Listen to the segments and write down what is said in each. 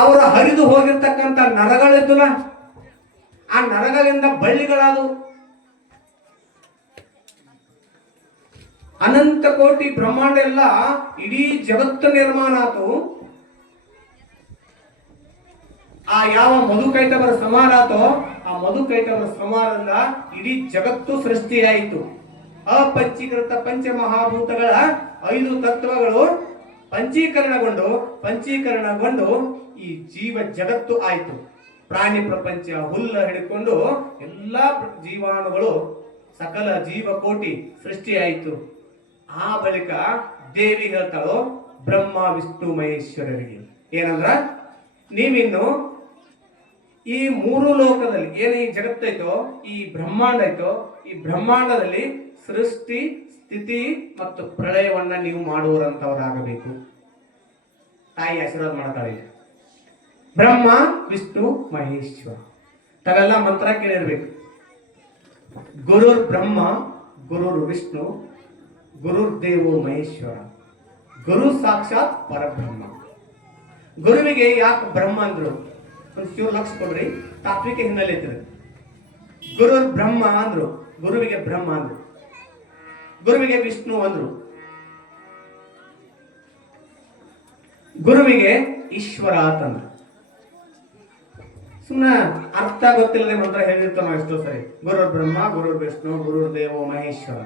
ಅವರ ಹರಿದು ಹೋಗಿರ್ತಕ್ಕಂಥ ನರಗಳಿದ್ದಲ್ಲ? ಆ ನರಗಳಿಂದ ಬಳ್ಳಿಗಳಾದವು. ಅನಂತ ಕೋಟಿ ಬ್ರಹ್ಮಾಂಡ ಎಲ್ಲ ಇಡೀ ಜಗತ್ತು ನಿರ್ಮಾಣ ಆತು. ಆ ಯಾವ ಮಧು ಕೈಟವರ ಸಮಾನ ಆತೋ, ಆ ಮಧು ಕೈಟವರ ಸಮಾನದಿಂದ ಇಡೀ ಜಗತ್ತು ಸೃಷ್ಟಿಯಾಯಿತು. ಅಪಂಚೀಕೃತ ಪಂಚಮಹಾಭೂತಗಳ ಐದು ತತ್ವಗಳು ಪಂಚೀಕರಣಗೊಂಡು ಪಂಚೀಕರಣಗೊಂಡು ಈ ಜೀವ ಜಗತ್ತು ಆಯಿತು. ಪ್ರಾಣಿ ಪ್ರಪಂಚ ಹುಲ್ಲ ಹಿಡ್ಕೊಂಡು ಎಲ್ಲಾ ಜೀವಾಣುಗಳು ಸಕಲ ಜೀವಕೋಟಿ ಸೃಷ್ಟಿಯಾಯಿತು. ಆ ಬಳಿಕ ದೇವಿ ಹೇಳ್ತಾಳು, ಬ್ರಹ್ಮ, ವಿಷ್ಣು, ಮಹೇಶ್ವರರಿಗೆ. ಏನಂದ್ರ, ನೀವಿನ್ನು ಈ ಮೂರು ಲೋಕದಲ್ಲಿ ಏನು ಈ ಜಗತ್ತೈತೋ ಈ ಬ್ರಹ್ಮಾಂಡ ಐತೋ ಈ ಬ್ರಹ್ಮಾಂಡದಲ್ಲಿ ಸೃಷ್ಟಿ, ಸ್ಥಿತಿ ಮತ್ತು ಪ್ರಳಯವನ್ನ ನೀವು ಮಾಡುವರಂತವರಾಗಬೇಕು. ತಾಯಿ ಆಶೀರ್ವಾದ ಮಾಡ್ತಾಳೆ. ಬ್ರಹ್ಮ, ವಿಷ್ಣು ಮಹೇಶ್ವರ ತಾವೆಲ್ಲ ಮಂತ್ರ ಕೇಳಿರ್ಬೇಕು. ಗುರುರ್ ಬ್ರಹ್ಮ, ಗುರುರ್ ವಿಷ್ಣು, ಗುರುರ್ ದೇವೋ ಮಹೇಶ್ವರ. ಗುರು ಸಾಕ್ಷಾತ್ ಪರಬ್ರಹ್ಮ. ಗುರುವಿಗೆ ಯಾಕೆ ಬ್ರಹ್ಮ ಅಂದ್ರು? ಒಂದು ಲಕ್ಷ ಕೊಡ್ರಿ ತಾತ್ವಿಕ ಹಿನ್ನೆಲೆ ಇದ್ರೆ ಗುರುರ್ ಬ್ರಹ್ಮ ಅಂದ್ರು. ಗುರುವಿಗೆ ಬ್ರಹ್ಮ ಅಂದ್ರು. ಗುರುವಿಗೆ ವಿಷ್ಣು ಅಂದ್ರು. ಗುರುವಿಗೆ ಈಶ್ವರ ಅಂತಂದ್ರು. ಸುಮ್ಮನೆ ಅರ್ಥ ಗೊತ್ತಿಲ್ಲದೆ ಮಂತ್ರ ಹೇಳಿರ್ತಾನೋ ಎಷ್ಟೋ ಸರಿ. ಗುರುರ್ ಬ್ರಹ್ಮ, ಗುರುರ್ ವಿಷ್ಣು, ಗುರುರ್ ದೇವೋ ಮಹೇಶ್ವರ.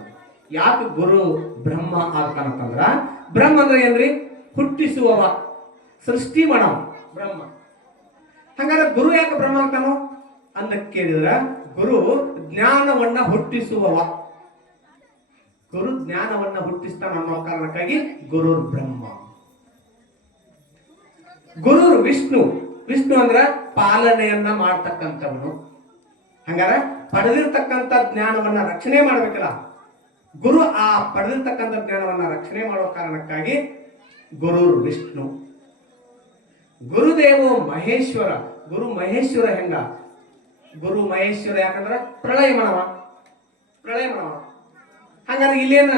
ಯಾಕೆ ಗುರು ಬ್ರಹ್ಮ ಆಗ್ತಾನಂತಂದ್ರ, ಬ್ರಹ್ಮ ಅಂದ್ರೆ ಏನ್ರಿ? ಹುಟ್ಟಿಸುವವ, ಸೃಷ್ಟಿ ಮಾಡವ, ಬ್ರಹ್ಮ. ಹಂಗಾದ್ರೆ ಗುರು ಯಾಕೆ ಬ್ರಹ್ಮ ಆಗ್ತಾನೋ? ಅಂತ ಕೇಳಿದ್ರ, ಗುರು ಜ್ಞಾನವನ್ನ ಹುಟ್ಟಿಸುವವ. ಗುರು ಜ್ಞಾನವನ್ನ ಹುಟ್ಟಿಸ್ತಾನ ಅನ್ನೋ ಕಾರಣಕ್ಕಾಗಿ ಗುರುರ್ ಬ್ರಹ್ಮ. ಗುರುರ್ ವಿಷ್ಣು. ವಿಷ್ಣು ಅಂದ್ರ ಪಾಲನೆಯನ್ನ ಮಾಡ್ತಕ್ಕಂಥವನು. ಹಂಗಾರ ಪಡೆದಿರ್ತಕ್ಕಂಥ ಜ್ಞಾನವನ್ನ ರಕ್ಷಣೆ ಮಾಡ್ಬೇಕಲ್ಲ. ಗುರು ಆ ಪಡೆದಿರ್ತಕ್ಕಂಥ ಜ್ಞಾನವನ್ನ ರಕ್ಷಣೆ ಮಾಡೋ ಕಾರಣಕ್ಕಾಗಿ ಗುರು ವಿಷ್ಣು. ಗುರುದೇವ ಮಹೇಶ್ವರ, ಗುರು ಮಹೇಶ್ವರ ಹೆಂಗ? ಗುರು ಮಹೇಶ್ವರ ಯಾಕಂದ್ರ ಪ್ರಳಯ ಮಾಡವ ಪ್ರಳಯ ಮಾಡವ ಹಂಗಾರೆ ಇಲ್ಲೇನ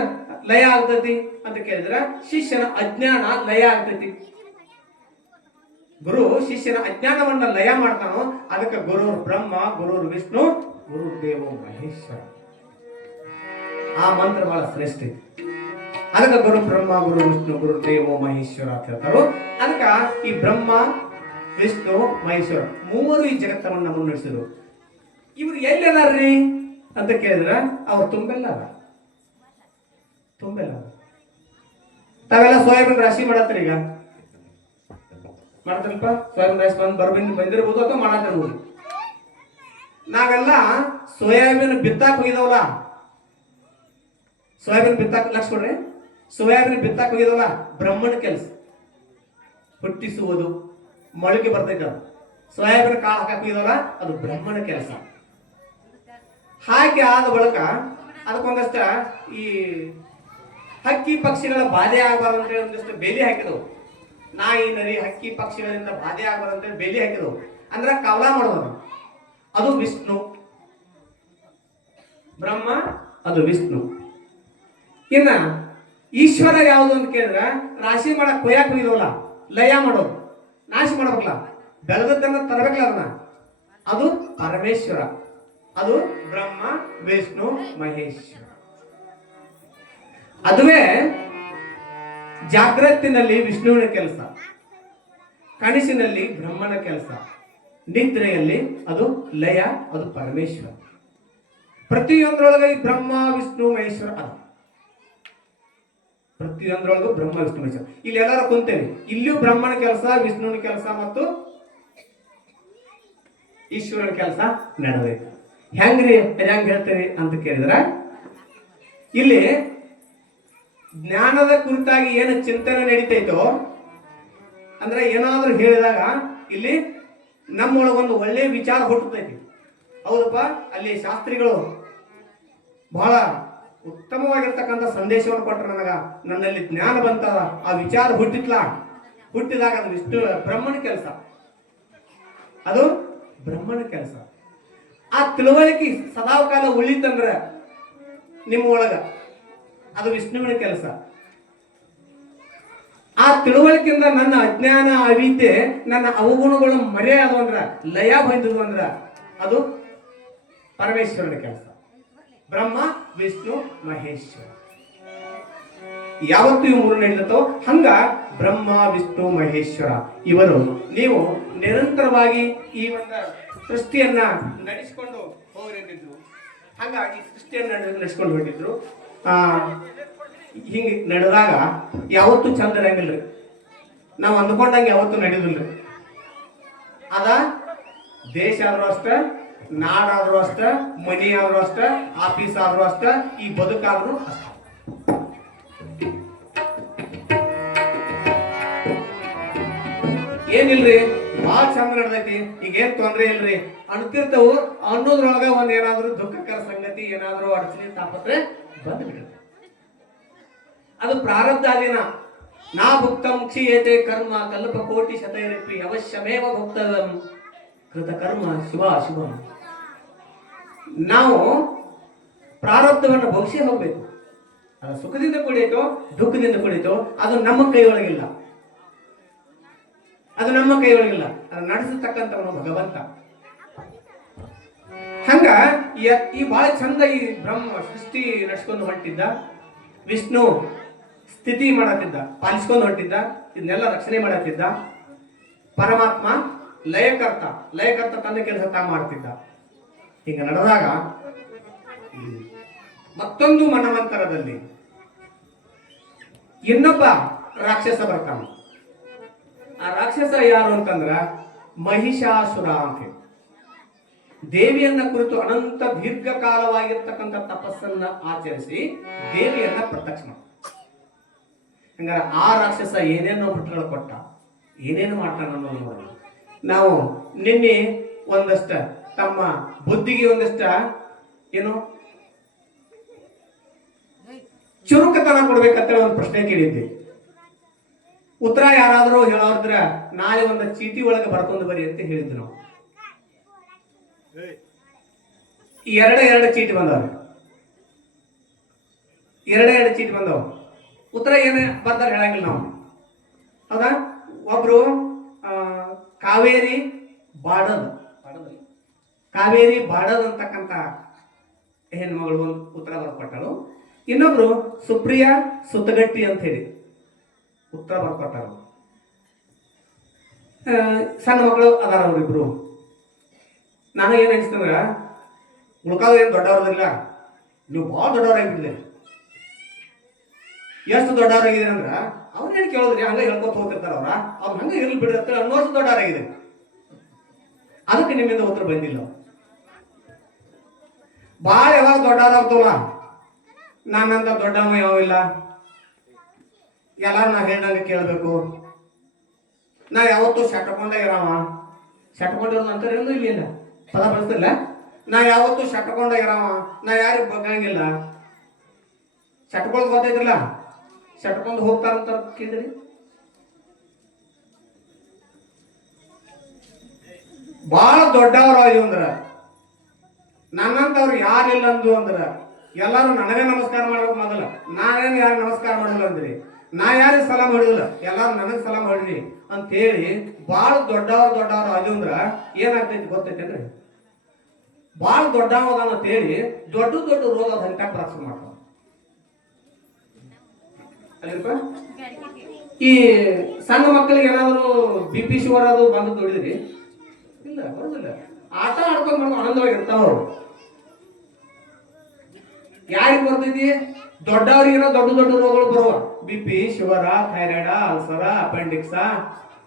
ಲಯ ಆಗ್ತೈತಿ ಅಂತ ಕೇಳಿದ್ರೆ ಶಿಷ್ಯನ ಅಜ್ಞಾನ ಲಯ ಆಗ್ತೈತಿ. ಗುರು ಶಿಷ್ಯನ ಅಜ್ಞಾನವನ್ನ ಲಯ ಮಾಡ್ತಾನೋ, ಅದಕ್ಕೆ ಗುರು ಬ್ರಹ್ಮ ಗುರು ವಿಷ್ಣು ಗುರು ದೇವ ಮಹೇಶ್ವರ. ಆ ಮಂತ್ರ ಬಹಳ ಶ್ರೇಷ್ಠ ಅದಕ್ಕೆ ಗುರು ಬ್ರಹ್ಮ, ಗುರು ವಿಷ್ಣು, ಗುರು ದೇವ ಮಹೇಶ್ವರ ಅಂತ ಹೇಳ್ತಾರೋ, ಅದಕ್ಕೆ ಈ ಬ್ರಹ್ಮ, ವಿಷ್ಣು, ಮಹೇಶ್ವರ ಮೂವರು ಈ ಜಗತ್ತವನ್ನ ಮುನ್ನಡೆಸಿದ್ರು. ಇವ್ರು ಎಲ್ಲೆಲ್ಲಾರ್ರಿ ಅಂತ ಕೇಳಿದ್ರ, ಅವ್ರು ತುಂಬೆಲ್ಲ ತುಂಬೆಲ್ಲ ತಾವೆಲ್ಲ ಸೋಯಾಬೀನ್ ರಾಶಿ ಮಾಡತ್ತೀರಿ ಈಗ ಮಾಡ್ತಾರಲ್ಪ ಸೋಯಾಬೀನ್ ರೈಸ್ ಬಂದು ಬರ್ಬಿನ್ ಬಂದಿರ್ಬೋದು ಅಥವಾ ಮಾಡತ್ತಿರ್ಬೋದು ನಾವೆಲ್ಲ ಸೋಯಾಬೀನ್ ಬಿತ್ತಾಕ್ ಹೋಗಿದವಲ್ಲ? ಸೋಯಾಬೀನ್ ಬಿತ್ತಾಕ್, ಲಕ್ಷ ಕೊಡ್ರಿ. ಸೋಯಾಬೀನ್ ಬಿತ್ತಾಕ್ ಹೋಗಿದವಲ್ಲ? ಬ್ರಹ್ಮಣ ಕೆಲಸ. ಹುಟ್ಟಿಸುವುದು, ಮೊಳಕೆ ಬರ್ತೈತೆ ಸೋಯಾಬೀನ್ ಕಾಳು ಹಾಕಕ್ ಹೋಗಿದವಲ್ಲ? ಅದು ಬ್ರಹ್ಮನ ಕೆಲಸ. ಹಾಕಿ ಆದ ಬಳಿಕ ಅದಕ್ಕೊಂದಷ್ಟ ಈ ಹಕ್ಕಿ ಪಕ್ಷಿಗಳ ಬಾಧೆ ಆಗಬಾರ್ದು ಅಂತ ಹೇಳಿ ಒಂದಷ್ಟು ಬೇಲಿ ಹಾಕಿದವು. ನಾಯಿ, ನರಿ, ಹಕ್ಕಿ, ಪಕ್ಷಿಗಳಿಂದ ಬಾಧೆ ಆಗಬಾರ್ದು ಬೆಲಿ ಹಾಕಿದವು. ಅಂದ್ರೆ ಕವಲ ಮಾಡೋದು ಅದು ವಿಷ್ಣು. ಬ್ರಹ್ಮ, ಅದು ವಿಷ್ಣು. ಇನ್ನ ಈಶ್ವರ ಯಾವುದು ಅಂತ ಕೇಳಿದ್ರೆ ರಾಶಿ ಮಾಡಕ್ ಕೊಯ್ಯಾಕ ಹೋಗಿದವಲ್ಲ ಲಯ ಮಾಡೋದು. ನಾಶ ಮಾಡ್ಬೇಕಲ್ಲ. ಬೆಳೆದದ್ದನ್ನ ತರಬೇಕಲ್ಲ ಅದನ್ನ. ಅದು ಪರಮೇಶ್ವರ. ಅದು ಬ್ರಹ್ಮ, ವಿಷ್ಣು, ಮಹೇಶ್ವರ. ಅದುವೇ ಜಾಗ್ರತಿನಲ್ಲಿ ವಿಷ್ಣುವಿನ ಕೆಲಸ, ಕನಸಿನಲ್ಲಿ ಬ್ರಹ್ಮನ ಕೆಲಸ, ನಿದ್ರೆಯಲ್ಲಿ ಅದು ಲಯ, ಅದು ಪರಮೇಶ್ವರ. ಪ್ರತಿಯೊಂದರೊಳಗೆ ಈ ಬ್ರಹ್ಮ, ವಿಷ್ಣು, ಮಹೇಶ್ವರ ಅದ. ಪ್ರತಿಯೊಂದರೊಳಗೂ ಬ್ರಹ್ಮ, ವಿಷ್ಣು, ಮಹೇಶ್ವರ. ಇಲ್ಲಿ ಎಲ್ಲರೂ ಕುಂತೇನೆ ಇಲ್ಲಿಯೂ ಬ್ರಹ್ಮನ ಕೆಲಸ, ವಿಷ್ಣುವಿನ ಕೆಲಸ ಮತ್ತು ಈಶ್ವರನ ಕೆಲಸ ನಡೆದೈತೆ ಹೆಂಗ್ರಿ, ಹೆಂಗ್ ಹೇಳ್ತೇನೆ ಅಂತ ಕೇಳಿದ್ರ, ಇಲ್ಲಿ ಜ್ಞಾನದ ಕುರಿತಾಗಿ ಏನು ಚಿಂತನೆ ನಡೀತೈತೋ, ಅಂದ್ರೆ ಏನಾದರೂ ಹೇಳಿದಾಗ ಇಲ್ಲಿ ನಮ್ಮೊಳಗೊಂದು ಒಳ್ಳೆಯ ವಿಚಾರ ಹುಟ್ಟುತ್ತೈತಿ ಹೌದಪ್ಪ? ಅಲ್ಲಿ ಶಾಸ್ತ್ರಿಗಳು ಬಹಳ ಉತ್ತಮವಾಗಿರ್ತಕ್ಕಂಥ ಸಂದೇಶವನ್ನು ಕೊಟ್ಟರು ನನಗ. ನನ್ನಲ್ಲಿ ಜ್ಞಾನ ಬಂತ, ಆ ವಿಚಾರ ಹುಟ್ಟಿತ್ಲ? ಹುಟ್ಟಿದಾಗ ಅದು ವಿಷ್ಣು ಬ್ರಹ್ಮನ ಕೆಲಸ. ಅದು ಬ್ರಹ್ಮನ ಕೆಲಸ. ಆ ತಿಳುವಳಿಕೆ ಸದಾಕಾಲ ಉಳಿತಂದ್ರ ನಿಮ್ಮ ಒಳಗ ಅದು ವಿಷ್ಣುವಿನ ಕೆಲಸ. ಆ ತಿಳುವಳಿಕೆಯಿಂದ ನನ್ನ ಅಜ್ಞಾನ, ಅವಿದ್ಯೆ, ನನ್ನ ಅವಗುಣಗಳು ಅದು ಅಂದ್ರ, ಲಯ ಹೊಂದಿದ್ವು ಅಂದ್ರ, ಅದು ಪರಮೇಶ್ವರನ ಕೆಲಸ. ಬ್ರಹ್ಮ, ವಿಷ್ಣು, ಮಹೇಶ್ವರ. ಯಾವತ್ತು ಇವು ಮೂರು ನಡೆದತ್ತೋ ಹಂಗ ಬ್ರಹ್ಮ, ವಿಷ್ಣು, ಮಹೇಶ್ವರ ಇವರು ನೀವು ನಿರಂತರವಾಗಿ ಈ ಒಂದು ಸೃಷ್ಟಿಯನ್ನ ನಡೆಸಿಕೊಂಡು ಹೋಗಿದ್ರು ಹಂಗಾಗಿ ಸೃಷ್ಟಿಯನ್ನ ನಡೆಸಿಕೊಂಡು ಹೋಗಿದ್ರು. ಹಿಂಗೆ ನಡೆದಾಗ ಯಾವತ್ತೂ ಚಂದ ಇರಂಗಿಲ್ರಿ ನಾವು ಅಂದ್ಕೊಂಡಂಗೆ ಯಾವತ್ತೂ ನಡೆದಿಲ್ರಿ ಅದ ದೇಶ ಆದ್ರೂ ಅಷ್ಟ ನಾಡಾದ್ರೂ ಅಷ್ಟ, ಮನಿ ಆದ್ರೂ ಅಷ್ಟ, ಆಫೀಸ್ ಆದ್ರೂ ಅಷ್ಟ, ಈ ಬದುಕಾದ್ರೂ ಅಷ್ಟ. ಏನಿಲ್ರಿ? ಭಾಳ ಚಂದ ನಡೆದೈತಿ. ಈಗ ಏನ್ ತೊಂದ್ರೆ ಇಲ್ರಿ? ಅನ್ತಿರ್ತವು ಅನ್ನೋದ್ರೊಳಗ ಒಂದ್ ಏನಾದ್ರೂ ದುಃಖಕರ ಸಂಗತಿ ಏನಾದ್ರೂ ಅಡಚಣೆ ತಾಪತ್ರೆ ಬಂದ್ಬಿಡುತ್ತೆ ಅದು ಪ್ರಾರಬ್ಧ ಆಗಿನ ನಾ ಭುಕ್ತಂ ಕ್ಷೀಯತೆ ಕರ್ಮ ಕಲ್ಪ ಕೋಟಿ ಶತೈರಪಿ ಅವಶ್ಯಮೇವ ಭುಕ್ತ ಕೃತ ಕರ್ಮ ಶುಭ ಅಶುಭ ನಾವು ಪ್ರಾರಬ್ಧವನ್ನು ಭವಿಷ್ಯ ಹೋಗಬೇಕು. ಅದು ಸುಖದಿಂದ ಕುಳಿತು ದುಃಖದಿಂದ ಕುಳಿತು ಅದು ನಮ್ಮ ಕೈಯೊಳಗಿಲ್ಲ. ಅದು ನಮ್ಮ ಕೈಯೊಳಗಿಲ್ಲ. ಅದು ನಡೆಸತಕ್ಕಂಥವನು ಭಗವಂತ. ಹಂಗ ಈ ಬಹಳ ಚಂದ ಈ ಬ್ರಹ್ಮ ಸೃಷ್ಟಿ ನಡ್ಸ್ಕೊಂಡು ಹೊರಟಿದ್ದ ವಿಷ್ಣು ಸ್ಥಿತಿ ಮಾಡತ್ತಿದ್ದ, ಪಾಲಿಸ್ಕೊಂಡು ಹೊರಟಿದ್ದ ಇದನ್ನೆಲ್ಲ ರಕ್ಷಣೆ ಮಾಡತ್ತಿದ್ದ. ಪರಮಾತ್ಮ ಲಯಕರ್ತ ಲಯಕರ್ತ ತನ್ನ ಕೆಲಸ ತಾ ಮಾಡ್ತಿದ್ದ. ಈಗ ನಡೆದಾಗ ಮತ್ತೊಂದು ಮನವಂತರದಲ್ಲಿ ಇನ್ನೊಬ್ಬ ರಾಕ್ಷಸ ಬರ್ತಾನ. ಆ ರಾಕ್ಷಸ ಯಾರು ಅಂತಂದ್ರ ಮಹಿಷಾಸುರ ಅಂತ. ದೇವಿಯನ್ನ ಕುರಿತು ಅನಂತ ದೀರ್ಘಕಾಲವಾಗಿರ್ತಕ್ಕಂಥ ತಪಸ್ಸನ್ನ ಆಚರಿಸಿ ದೇವಿಯನ್ನ ಪ್ರತ್ಯಕ್ಷ ಮಾಡ ಆ ರಾಕ್ಷಸ ಏನೇನೋ ಪುಟ್ಟಗಳು ಕೊಟ್ಟ, ಏನೇನು ಮಾಡ್ತಾನ ಅನ್ನೋದು ನಾವು ನಿನ್ನೆ ಒಂದಷ್ಟ ತಮ್ಮ ಬುದ್ಧಿಗೆ ಒಂದಷ್ಟ ಏನು? ಚುರುಕತನ ಕೊಡ್ಬೇಕಂತ ಒಂದು ಪ್ರಶ್ನೆ ಕೇಳಿದ್ದೆ. ಉತ್ತರ ಯಾರಾದರೂ ಹೇಳೋದ್ರ ನಾಳೆ ಒಂದು ಚೀಟಿ ಒಳಗೆ ಬರ್ಕೊಂಡು ಬರಿ ಅಂತ ಹೇಳಿದ್ವಿ ನಾವು. ಎರಡ ಎರಡು ಚೀಟಿ ಬಂದವ. ಎರಡೇ ಎರಡು ಚೀಟಿ ಬಂದವ. ಉತ್ತರ ಏನ ಬರ್ತಾರೆ ಹೇಳಂಗಿಲ್ಲ ನಾವು. ಹೌದಾ? ಒಬ್ರು ಕಾವೇರಿ ಬಾಡದ್. ಕಾವೇರಿ ಬಾಡದ್ ಅಂತಕ್ಕಂತ ಹೆಣ್ಮಗಳು ಒಂದು ಉತ್ತರ ಬರ್ಕೊಟ್ಟಳು. ಇನ್ನೊಬ್ರು ಸುಪ್ರಿಯಾ ಸುತ್ತಗಟ್ಟಿ ಅಂತ ಹೇಳಿ ಉತ್ತರ ಬರ್ಕೊಟ್ಟರು. ಆ, ಸಣ್ಣ ಮಕ್ಕಳು ಅದಾರ ಅವ್ರಿಬ್ರು ನಾನು ಏನು ಅನಿಸ್ತಂದ್ರೆ ಉಳ್ಕಾದ ಏನು ದೊಡ್ಡವ್ರದಿಲ್ಲ ನೀವು ಭಾಳ ದೊಡ್ಡವರಾಗಿದ್ದೆ ಎಷ್ಟು ದೊಡ್ಡವರಾಗಿದೆ ಅಂದ್ರೆ, ಅವ್ರೇನು ಕೇಳೋದ್ರಿ? ಹಂಗೆ ಹೇಳ್ಕೊತ ಹೋಗ್ತಿರ್ತಾರ ಅವ್ರ. ಅವ್ರು ಹಂಗೆ ಇರ್ಲಿ ಬಿಡಿರ್ತಾರೆ ಅನ್ನೋಷ್ಟು ದೊಡ್ಡವರಾಗಿದೆ ಅದಕ್ಕೆ ನಿಮ್ಮಿಂದ ಉತ್ತರ ಬಂದಿಲ್ಲ. ಭಾಳ ಯಾವಾಗ ದೊಡ್ಡವರಾಗ್ತವಲ್ಲ? ನಾನಂತ ದೊಡ್ಡವ ಯಾವಿಲ್ಲ ಎಲ್ಲಾರು ನಾ ಹೇಳ್ದಂಗೆ ಕೇಳಬೇಕು. ನಾ ಯಾವತ್ತೂ ಸೆಟ್ಕೊಂಡೇ ಇರವ. ಸೆಟ್ಕೊಂಡಿರೋದು ಅಂತ ಇಲ್ಲ ಇಲ್ಲ. ಪದ ಬಳಸ್ತಿಲ್ಲ ನಾ ಯಾವತ್ತೂ ಶಟ್ಕೊಂಡ ಇರಾವ ನಾ ಯಾರಿಗೆ ಬಗ್ಗಂಗಿಲ್ಲ. ಶಟ್ಕೊಳ್ದು ಗೊತ್ತೈತಿಲ್ಲ ಶಟ್ಕೊಂಡು ಹೋಗ್ತಾರಂತ ಕೇಳಿದ್ರಿ ಬಹಳ ದೊಡ್ಡವ್ರ ಅಂದ್ರ ನನ್ನಂತವ್ರು ಯಾರಿಲ್ಲ ಅಂದು ಅಂದ್ರ, ಎಲ್ಲರೂ ನನಗೆ ನಮಸ್ಕಾರ ಮಾಡ್ಬೇಕು ಮೊದಲ. ನಾನೇನು ಯಾರು ನಮಸ್ಕಾರ ಮಾಡಿಲ್ಲ ಅಂದ್ರಿ? ನಾ ಯಾರಿಗೆ ಸಲಾಮ್ ಹೊಡಿದಿಲ್ಲ? ಎಲ್ಲಾರು ನನಗೆ ಸಲಾಮ್ ಹೊಡಿರಿ ಅಂತ ಹೇಳಿ ಭಾಳ ದೊಡ್ಡವ್ರ ದೊಡ್ಡವ್ರ ಅದು ಅಂದ್ರ ಏನಾಗ್ತೈತಿ ಗೊತ್ತೈತೇನ್ರಿ? ಭಾಳ ಅದಾನ ಅಂತ ಹೇಳಿ ದೊಡ್ಡ ದೊಡ್ಡ ರೋಗ ಹಂತಾಗ ಪ್ರಾರಂಭ ಮಾಡ್ತಾವ ಈ ಸಣ್ಣ ಮಕ್ಕಳಿಗೆ ಏನಾದ್ರು ಬಿ ಪಿ ಶುಗರ್ ಅದು ಬಂದು ನೋಡಿದ್ರಿ ಇಲ್ಲ, ಬರೋದಿಲ್ಲ. ಆಟ ಆಡ್ಕೊಂಡು ಮಾಡ್ಕೊಂಡು ಆನಂದವಾಗಿ ಇರ್ತಾವ ಯಾರಿಗೆ ಬರ್ತೈತಿ ದೊಡ್ಡವ್ರಿಗಿರೋ ದೊಡ್ಡ ದೊಡ್ಡ ರೋಗಗಳು ಬರುವ. B P, sugar, thyroid, ulcer, appendix,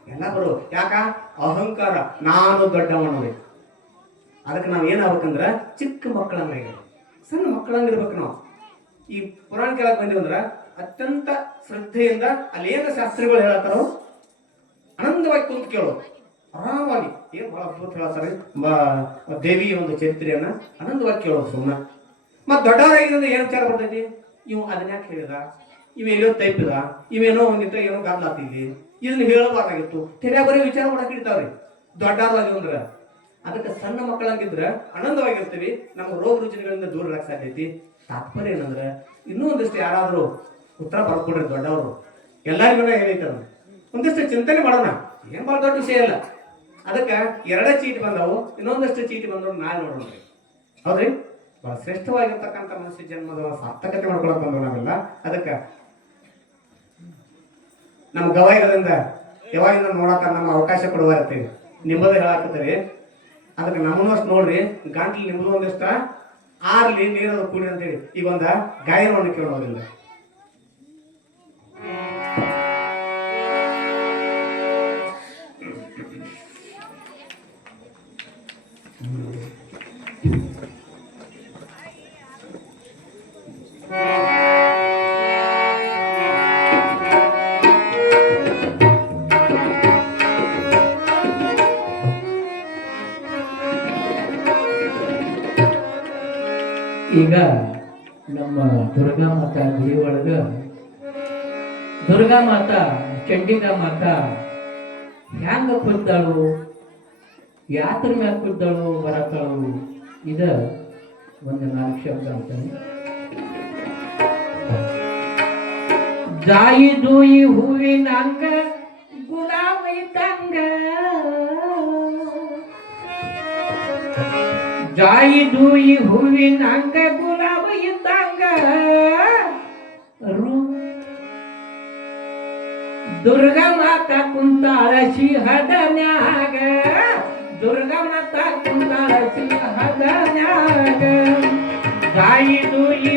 ಎಲ್ಲ ಬರುವ. ಯಾಕ? ಅಹಂಕಾರ. ನಾನು ದೊಡ್ಡವನವೇ ಅದಕ್ಕೆ ನಾವು ಏನಾಗ್ಬೇಕಂದ್ರ ಚಿಕ್ಕ ಮಕ್ಕಳಂಗ ಸಣ್ಣ ಮಕ್ಕಳಂಗಿರ್ಬೇಕು ನಾವು. ಈ ಪುರಾಣ ಕೇಳಕ್ ಬಂದಿವಂದ್ರ ಅತ್ಯಂತ ಶ್ರದ್ಧೆಯಿಂದ ಅಲ್ಲಿ ಏನು ಶಾಸ್ತ್ರಿಗಳು ಹೇಳತ್ತಾರೋ ಆನಂದವಾಗಿ ಕುಂತು ಕೇಳು. ಆರಾಮಾಗಿ. ಏನು ಬಹಳ ಅದ್ಭುತ ಹೇಳ್ತಾರೆ ದೇವಿಯ ಒಂದು ಚರಿತ್ರೆಯನ್ನ ಆನಂದವಾಗಿ ಕೇಳೋದು ಸುಮ್ಮನೆ ಮತ್ ದೊಡ್ಡವರಾಗಿದ್ದ ಏನು ವಿಚಾರ ಬರ್ತೈತಿ? ಇವು ಅದನ್ನ ಯಾಕೆ ಹೇಳಿದ? ಇವ ಎಲ್ಲೋ ತೈಪಿದ? ಇವೇನೋ ಒಂದಿತ್ತ ಏನೋ ಗಾದ್ಲಾತಿದ್ವಿ ಇದನ್ನ ಹೇಳಬಾರ್ದಾಗಿತ್ತು. ತೆರೆ ಬರೀ ವಿಚಾರ ಮಾಡಕ್ ಇಡ್ತಾವ್ರಿ ದೊಡ್ಡವರಾಗಿ ಅಂದ್ರ ಅದಕ್ಕೆ ಸಣ್ಣ ಮಕ್ಕಳಂಗಿದ್ರೆ ಆನಂದವಾಗಿರ್ತೀವಿ. ನಮ್ಮ ರೋಗ ರುಜಿನಗಳಿಂದ ದೂರ ಇರಕ್ ಸಾಧ್ಯೈತಿ ತಾತ್ಪರ್ಯ ಏನಂದ್ರೆ ಇನ್ನೂ ಒಂದಿಷ್ಟು ಯಾರಾದರೂ ಉತ್ತರ ಬರ್ಕೊಡ್ರಿ ದೊಡ್ಡವರು. ಎಲ್ಲರಿಗೂ ಏನೈತೆ ಒಂದಿಷ್ಟು ಚಿಂತನೆ ಮಾಡೋಣ. ಏನ್ ಭಾಳ ದೊಡ್ಡ ವಿಷಯ ಇಲ್ಲ. ಅದಕ್ಕೆ ಎರಡೇ ಚೀಟಿ ಬಂದವು. ಇನ್ನೊಂದಷ್ಟು ಚೀಟಿ ಬಂದವು ನಾಳೆ ನೋಡೋಣ ಹೌದ್ರಿ? ಬಹಳ ಶ್ರೇಷ್ಠವಾಗಿರ್ತಕ್ಕಂಥ ಮನುಷ್ಯ ಜನ್ಮದ ಸಾರ್ಥಕತೆ ಮಾಡ್ಕೊಳಕ್ ಬಂದವು ನಾವೆಲ್ಲ. ಅದಕ್ಕೆ ನಮ್ಮ ಗವಾಯಿರದಿಂದ ಯಾವಾಗಿಂದ ನೋಡಕ ನಮ್ಮ ಅವಕಾಶ ಕೊಡುವ ಇರ್ತೀವಿ ನಿಮ್ಮದು ಹೇಳಾಕತ್ತೀರಿ. ಅದಕ್ಕೆ ನಮ್ಮನ್ನು ಅಷ್ಟು ನೋಡ್ರಿ ಗಂಟ್ಲು ನಿಮ್ಮದು ಒಂದಿಷ್ಟ, ಆರ್ಲಿ ನೀರದ ಕೂಡಿ ಅಂತೇಳಿ. ಈಗ ಒಂದ ಗಾಯನವನ್ನು ಕೇಳೋದ್ರಿಂದ ನಮ್ಮ ದುರ್ಗಾ ಮಾತಾ ಗುಡಿ ಒಳಗ. ದುರ್ಗಾ ಮಾತಾ ಚಂಡಿಕಾ ಮಾತಾ, ಹ್ಯಾಂಗ ಕುದ್ದಳು ಯಾತ್ರ ಮ್ಯಾಲ ಕುದ್ದಳು ಬರತಳು ಇದ ಒಂದು ನಾಲ್ಕು ಶಬ್ದ ಅಂತಾನೆ. ಜಾಯಿ ದೂಯಿ ಹೂವಿನ ಅಂಗ, ಗುಲಾಬಿ ತಂಗ. ಜಾಯಿ ದೂಯಿ ಹೂವಿನ ಅಂಗ ರು ದುರ್ಗಾ ಮಾತಾ ಕುಂತಾಳ ಸಿಂಹದ ನ್ಯಾಗ ದುರ್ಗಾ ಮಾತಾ ಕುಂತಾಳ ಸಿಂಹದ ನ್ಯಾಗ ಜಾಯಿ ದೂಯಿ